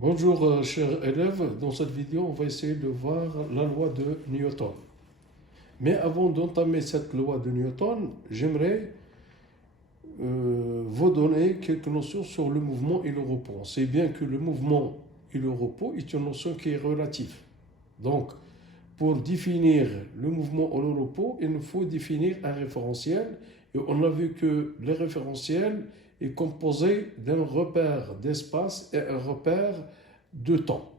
Bonjour chers élèves, dans cette vidéo on va essayer de voir la loi de Newton. Mais avant d'entamer cette loi de Newton, j'aimerais vous donner quelques notions sur le mouvement et le repos. On sait bien que le mouvement et le repos est une notion qui est relative. Donc, pour définir le mouvement ou le repos, il nous faut définir un référentiel. Et on a vu que le référentiel est composé d'un repère d'espace et un repère de temps.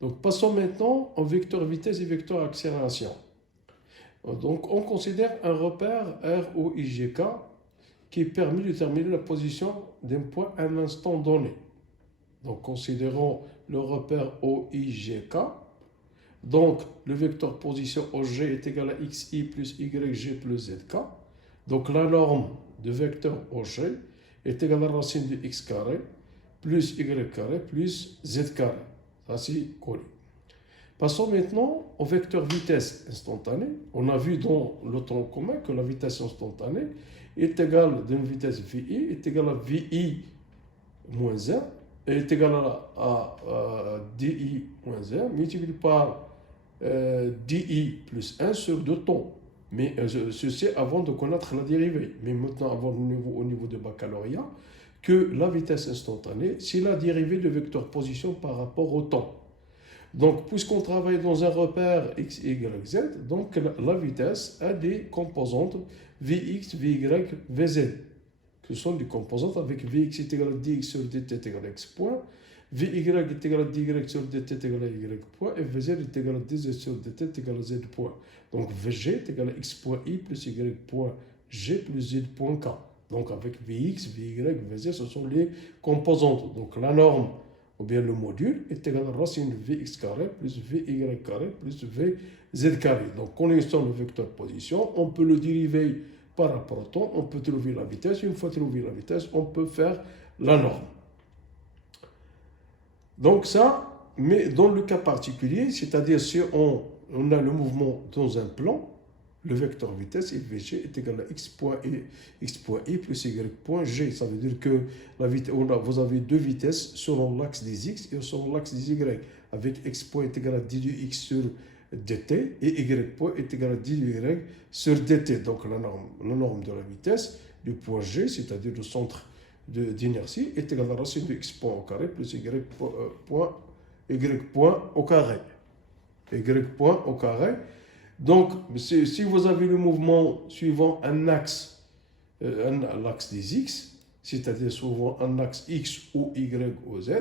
Donc, passons maintenant au vecteur vitesse et vecteur accélération. Donc, on considère un repère R, O, I, G, K qui permet de déterminer la position d'un point à un instant donné. Donc, considérons le repère O, I, G, K. Donc, le vecteur position OG est égal à XI plus YG plus ZK. Donc, la norme de vecteur OG est égale à la racine de x carré plus y carré plus z carré. Ça, c'est connu. Passons maintenant au vecteur vitesse instantanée. On a vu dans le temps commun que la vitesse instantanée est égale d'une vitesse VI est égale à VI moins 1 est égal à DI moins 1 multiplié par DI plus 1 sur 2 temps. Mais ceci avant de connaître la dérivée. Mais maintenant, avant au niveau de baccalauréat, que la vitesse instantanée, c'est la dérivée de vecteur position par rapport au temps. Donc, puisqu'on travaille dans un repère x, y, z, donc la vitesse a des composantes Vx, Vy, Vz, que sont des composantes avec Vx est égal à dx sur dt est égal à x point, Vy est égal à dy sur dt est égal à y point, et Vz est égal à dz sur dt est égal à z point. Donc, Vg est égal à x point i plus y point g plus z point k. Donc, avec Vx, Vy, Vz, ce sont les composantes. Donc, la norme ou bien le module est égal à racine de Vx carré plus Vy carré plus Vz carré. Donc, connaissant le vecteur position, on peut le dériver par rapport au temps, on peut trouver la vitesse. Une fois trouvé la vitesse, on peut faire la norme. Donc ça, mais dans le cas particulier, c'est-à-dire si on a le mouvement dans un plan, le vecteur vitesse Vg est égal à x point i plus y point g. Ça veut dire que vous avez deux vitesses selon l'axe des x et selon l'axe des y. Avec x point est égal à d du x sur dt et y point est égal à d du y sur dt. Donc la norme de la vitesse du point g, c'est-à-dire du centre d'inertie, est égale à la racine de x point au carré plus y point au carré. Y point au carré. Donc, si vous avez le mouvement suivant un axe, l'axe des x, c'est-à-dire suivant un axe x ou y ou z,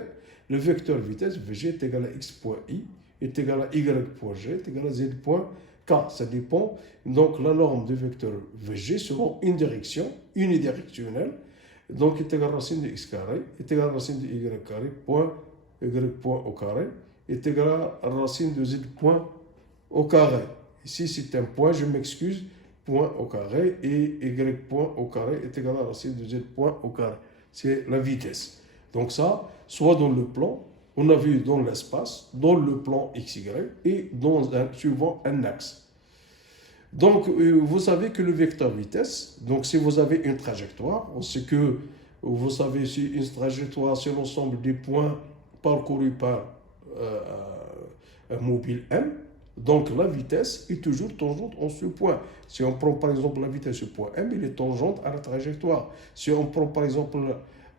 le vecteur vitesse Vg est égal à x point i, est égal à y point g, est égal à z point k. Ça dépend. Donc, la norme du vecteur Vg selon une direction unidirectionnelle, donc est égal à racine de x carré, est égal à racine de y carré, point y point au carré, est égal à racine de z point au carré. Ici, c'est un point, je m'excuse, point au carré, et y point au carré est égal à la racine de z point au carré. C'est la vitesse. Donc ça, soit dans le plan, on a vu dans l'espace, dans le plan xy, et suivant un axe. Donc, vous savez que le vecteur vitesse, donc si vous avez une trajectoire, on sait que, vous savez, si une trajectoire, c'est l'ensemble des points parcourus par un mobile m, donc la vitesse est toujours tangente en ce point. Si on prend par exemple la vitesse du point M, il est tangente à la trajectoire. Si on prend par exemple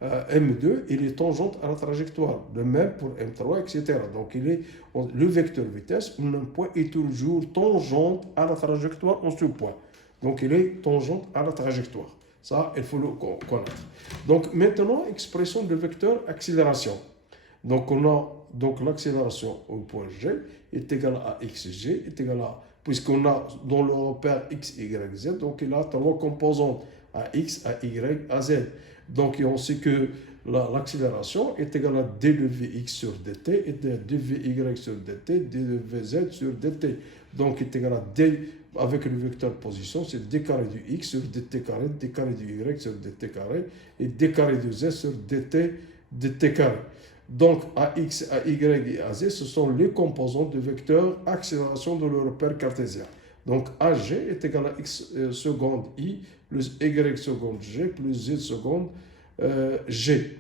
M2, il est tangente à la trajectoire. De même pour M3, etc. Donc le vecteur vitesse, un point est toujours tangente à la trajectoire en ce point. Donc il est tangente à la trajectoire. Ça, il faut le connaître. Donc maintenant, expression de vecteur accélération. Donc on a l'accélération au point G est égale à xg, est égale à, puisqu'on a dans le repère x, y, z, donc il a trois composantes, à x, à y, à z. Donc on sait que l'accélération est égale à d de vx sur dt et de dvy sur dt, d de vz sur dt. Donc est égal à d avec le vecteur position, c'est d carré du x sur dt carré, d carré du y sur dt carré et d carré du z sur dt carré. Donc, AX, AY et AZ, ce sont les composants de vecteur accélération de le repère cartésien. Donc, AG est égal à X seconde I plus Y seconde G plus Z seconde G.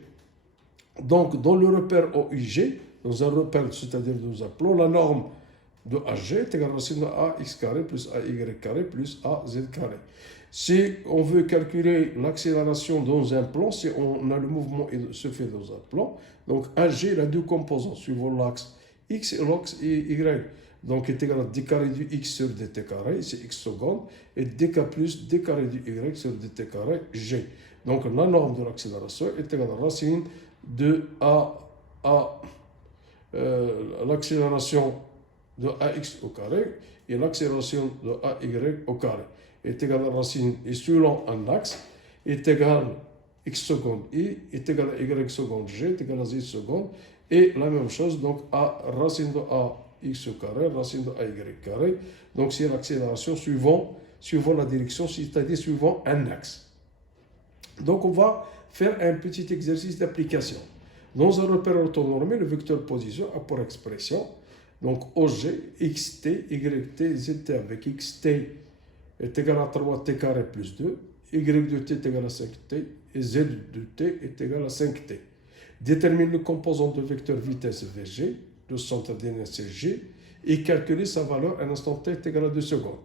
Donc, dans le repère OIG, dans un repère, c'est-à-dire nous appelons la norme de HG est égale à racine de AX carré plus AY carré plus AZ carré. Si on veut calculer l'accélération dans un plan, si on a le mouvement se fait dans un plan, donc AG il a deux composants suivant l'axe X et l'axe Y. Donc est égal à d carré du X sur dt carré, c'est X secondes, et dk plus d carré du Y sur dt carré G. Donc la norme de l'accélération est égale à racine de l'accélération de AX au carré et l'accélération de AY au carré est égal à racine et selon un axe est égal à X seconde I est égal à Y seconde G est égal à Z seconde et la même chose donc à racine de AX au carré, racine de AY carré. Donc c'est l'accélération suivant la direction, c'est-à-dire suivant un axe. Donc on va faire un petit exercice d'application. Dans un repère orthonormé, le vecteur position a pour expression donc OG, XT, YT, ZT avec XT est égal à 3T carré plus 2, Y de T est égal à 5T et Z de T est égal à 5T. Détermine le composant de vecteur vitesse VG, le centre d'inertie G, et calculer sa valeur à un instant T est égal à 2 secondes.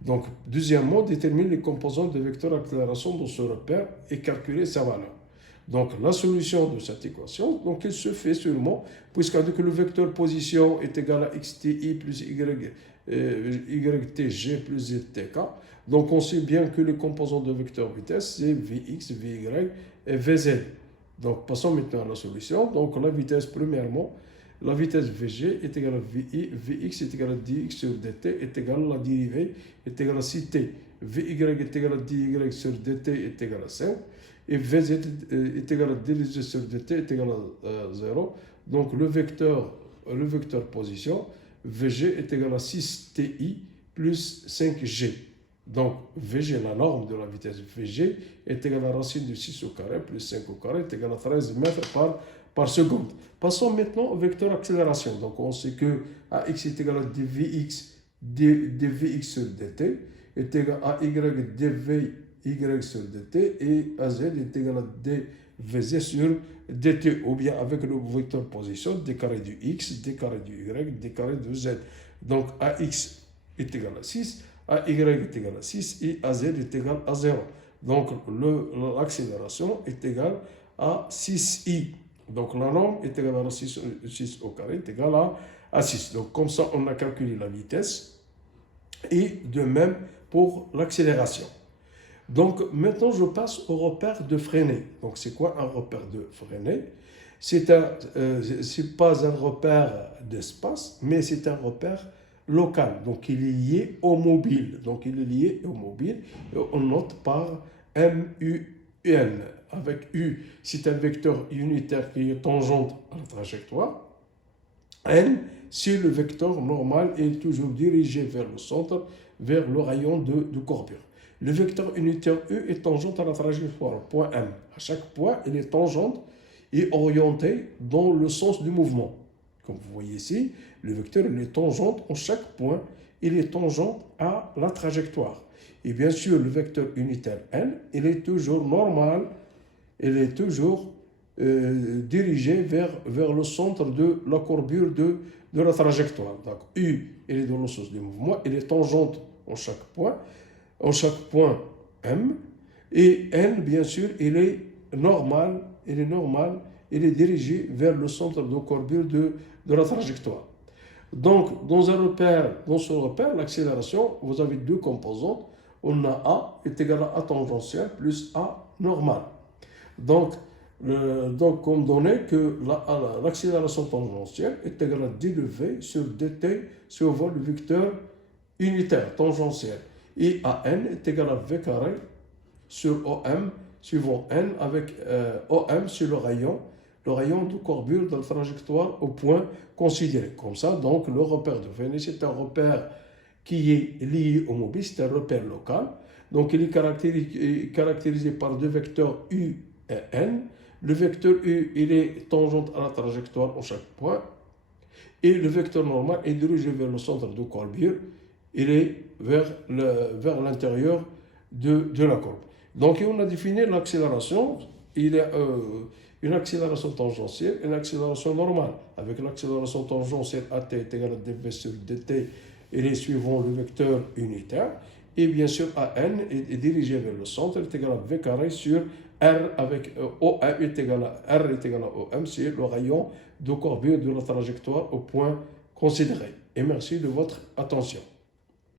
Donc, deuxièmement, détermine les composants de vecteur accélération dans ce repère et calculer sa valeur. Donc, la solution de cette équation, donc, elle se fait seulement, puisqu'on dit que le vecteur position est égal à xti plus ytg plus ztk. Donc, on sait bien que les composants de vecteur vitesse, c'est vx, vy et vz. Donc, passons maintenant à la solution. Donc, la vitesse, premièrement, la vitesse vg est égale à vi, vx est égal à dx sur dt est égal à la dérivée est égal à 6t. Vy est égal à dy sur dt est égal à 5. Et Vz est égal à dz sur dt est égal à 0. Donc le vecteur position, Vg est égal à 6ti plus 5g. Donc Vg, la norme de la vitesse Vg, est égal à racine de 6 au carré plus 5 au carré est égal à 13 mètres par seconde. Passons maintenant au vecteur accélération. Donc on sait que Ax est égal à dvx sur dt est égal à y dv y sur dt et az est égal à dvz sur dt ou bien avec le vecteur position d carré du x, d carré du y, d carré de z. Donc ax est égal à 6, ay est égal à 6 et az est égal à 0. Donc l'accélération est égale à 6i. Donc la norme est égale à 6 au carré est égale à 6. Donc comme ça on a calculé la vitesse et de même pour l'accélération. Donc maintenant je passe au repère de Freinet. Donc c'est quoi un repère de Freinet? C'est pas un repère d'espace, mais c'est un repère local. Donc il est lié au mobile. Donc il est lié au mobile. Et on note par MUN. Avec U, c'est un vecteur unitaire qui est tangente à la trajectoire. N, c'est le vecteur normal et toujours dirigé vers le centre, vers le rayon de courbure. Le vecteur unitaire E est tangente à la trajectoire, point M. À chaque point, il est tangente et orienté dans le sens du mouvement. Comme vous voyez ici, le vecteur il est tangente en chaque point, il est tangente à la trajectoire. Et bien sûr, le vecteur unitaire N, il est toujours normal, il est toujours dirigé vers le centre de la courbure de la trajectoire. Donc U, il est dans le sens du mouvement, il est tangente en chaque point M, et N, bien sûr, il est normal, il est dirigé vers le centre de courbure de la trajectoire. Donc, dans ce repère, l'accélération, vous avez deux composantes. On a A est égal à A tangentiel plus A normal. Donc comme donné que l'accélération tangentielle est égale à dv sur dt sur le vecteur unitaire tangentiel. Et AN est égal à V carré sur OM suivant N avec OM sur le rayon de courbure de la trajectoire au point considéré. Comme ça, donc le repère de Freinet, c'est un repère qui est lié au mobile, c'est un repère local. Donc il est caractérisé par deux vecteurs U et N. Le vecteur U, il est tangente à la trajectoire en chaque point. Et le vecteur normal est dirigé vers le centre de courbure. Il est vers l'intérieur de la courbe. Donc on a défini l'accélération. Il une accélération tangentielle et une accélération normale. Avec l'accélération tangentielle AT est égal à dv sur dt et les suivant le vecteur unitaire. Et bien sûr, AN est dirigé vers le centre, est égal à V carré sur R avec OM est égal à R est égal à OM, c'est le rayon de courbure de la trajectoire au point considéré. Et merci de votre attention.